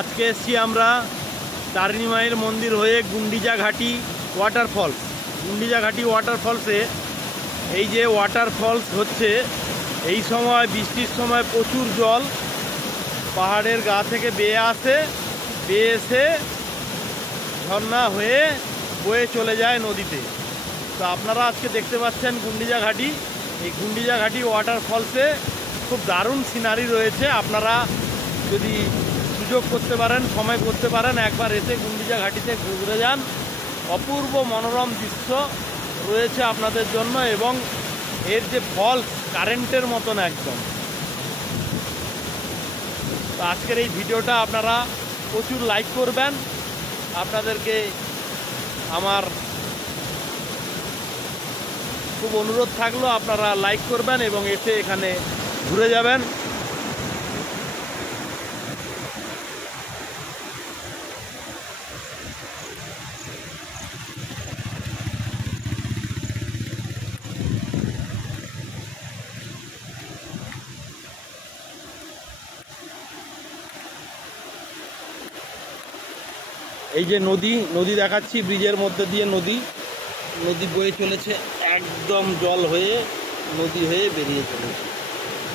আজকে এসছি আমরা তারিণী মায়ের মন্দির হয়ে গুন্ডিজা ঘাটি ওয়াটারফলস। গুন্ডিজা ঘাটি ওয়াটারফলসে এই যে ওয়াটারফলস হচ্ছে, এই সময় বৃষ্টির সময় প্রচুর জল পাহাড়ের গা থেকে বেয়ে আসে, বেয়ে এসে ঝর্ণা হয়ে বয়ে চলে যায় নদীতে। তো আপনারা আজকে দেখতে পাচ্ছেন গুন্ডিজা ঘাটি। এই গুন্ডিজা ঘাটি ওয়াটারফলসে খুব দারুণ সিনারি রয়েছে। আপনারা যদি সুযোগ করতে পারেন, সময় করতে পারেন, একবার এসে গুন্ডিজা ঘাটিতে ঘুরে যান। অপূর্ব মনোরম দৃশ্য রয়েছে আপনাদের জন্য, এবং এর যে ফলস কারেন্টের মতন একদম। তো আজকের এই ভিডিওটা আপনারা প্রচুর লাইক করবেন। আপনাদেরকে আমার খুব অনুরোধ থাকলো, আপনারা লাইক করবেন এবং এসে এখানে ঘুরে যাবেন। এই যে নদী দেখাচ্ছি, ব্রিজের মধ্যে দিয়ে নদী বয়ে চলেছে, একদম জল হয়ে নদী হয়ে বেরিয়ে চলেছে।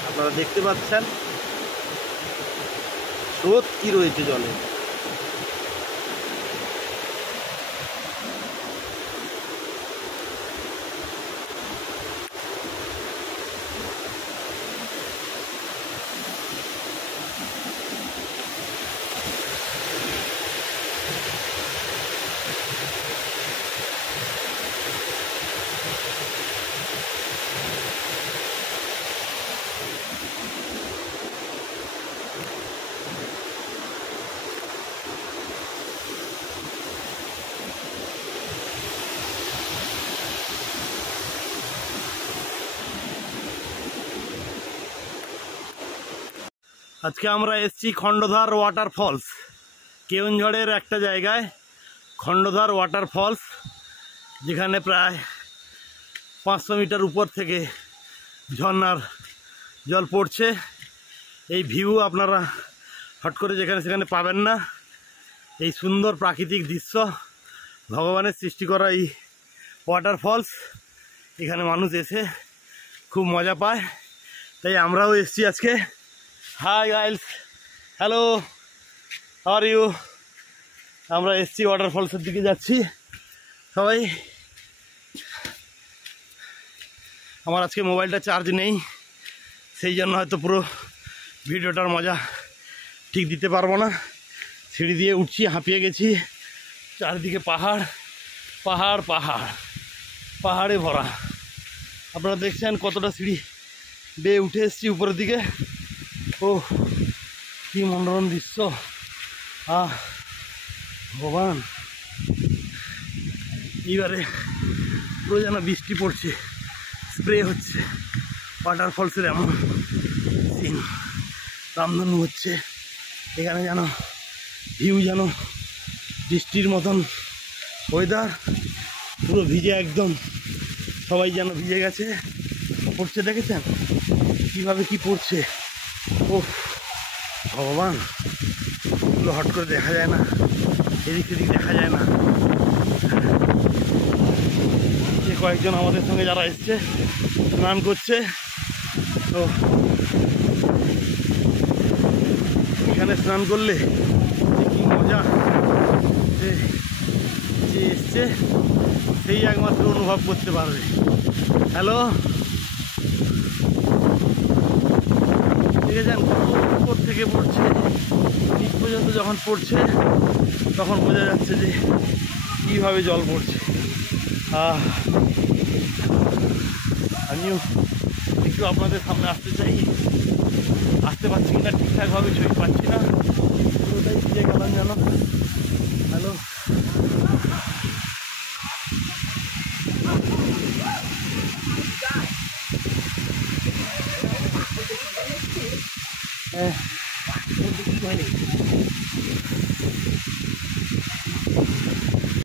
আপনারা দেখতে পাচ্ছেন স্রোত কি রয়েছে জলে। আজকে আমরা এসছি খণ্ডধার ওয়াটারফলস, কেওনঝড়ের একটা জায়গায় খণ্ডধার ওয়াটারফলস, যেখানে প্রায় 500 মিটার উপর থেকে ঝর্ণার জল পড়ছে। এই ভিউ আপনারা হট করে যেখানে সেখানে পাবেন না। এই সুন্দর প্রাকৃতিক দৃশ্য, ভগবানের সৃষ্টি করা এই ওয়াটারফলস, এখানে মানুষ এসে খুব মজা পায়। তাই আমরাও এসছি আজকে। Hi guys, hello, how are you? আমরা এসছি ওয়াটারফলসের দিকে যাচ্ছি সবাই। আমার আজকে মোবাইলটা চার্জ নেই, সেই জন্য হয়তো পুরো ভিডিওটার মজা ঠিক দিতে পারবো না। সিঁড়ি দিয়ে উঠছি, হাঁপিয়ে গেছি। চারদিকে পাহাড় পাহাড় পাহাড়, পাহাড়ে ভরা। আপনারা দেখছেন কতটা সিঁড়ি বেয়ে উঠে এসছি উপরের দিকে। ও কি মনোরম দৃশ্য! ভগবান, এইবারে পুরো যেন বৃষ্টি পড়ছে, স্প্রে হচ্ছে ওয়াটারফলসের এমন সিন। রামধনু হচ্ছে এখানে, যেন ভিউ যেন বৃষ্টির মতন ওয়েদার, পুরো ভিজে একদম, সবাই যেন ভিজে গেছে। পড়ছে, দেখেছেন কীভাবে কি পড়ছে? ও ভগবান, এগুলো হট করে দেখা যায় না, এদিক সেদিক দেখা যায় না। যে কয়েকজন আমাদের সঙ্গে যারা এসছে স্নান করছে, তো এখানে স্নান করলে কি মজা, যে এসছে সেই একমাত্র অনুভব করতে পারবে। হ্যালো, দেখেছেন উপর থেকে পড়ছে, নিচ পর্যন্ত যখন পড়ছে তখন বোঝা যাচ্ছে যে কীভাবে জল পড়ছে। আমিও একটু আপনাদের সামনে আসতে চাই, আসতে পারছি কিনা ঠিকঠাকভাবে ছবি পাচ্ছি না, পুরোটাই ভিজে গেলাম যেন। হ্যালো, হ্যাঁ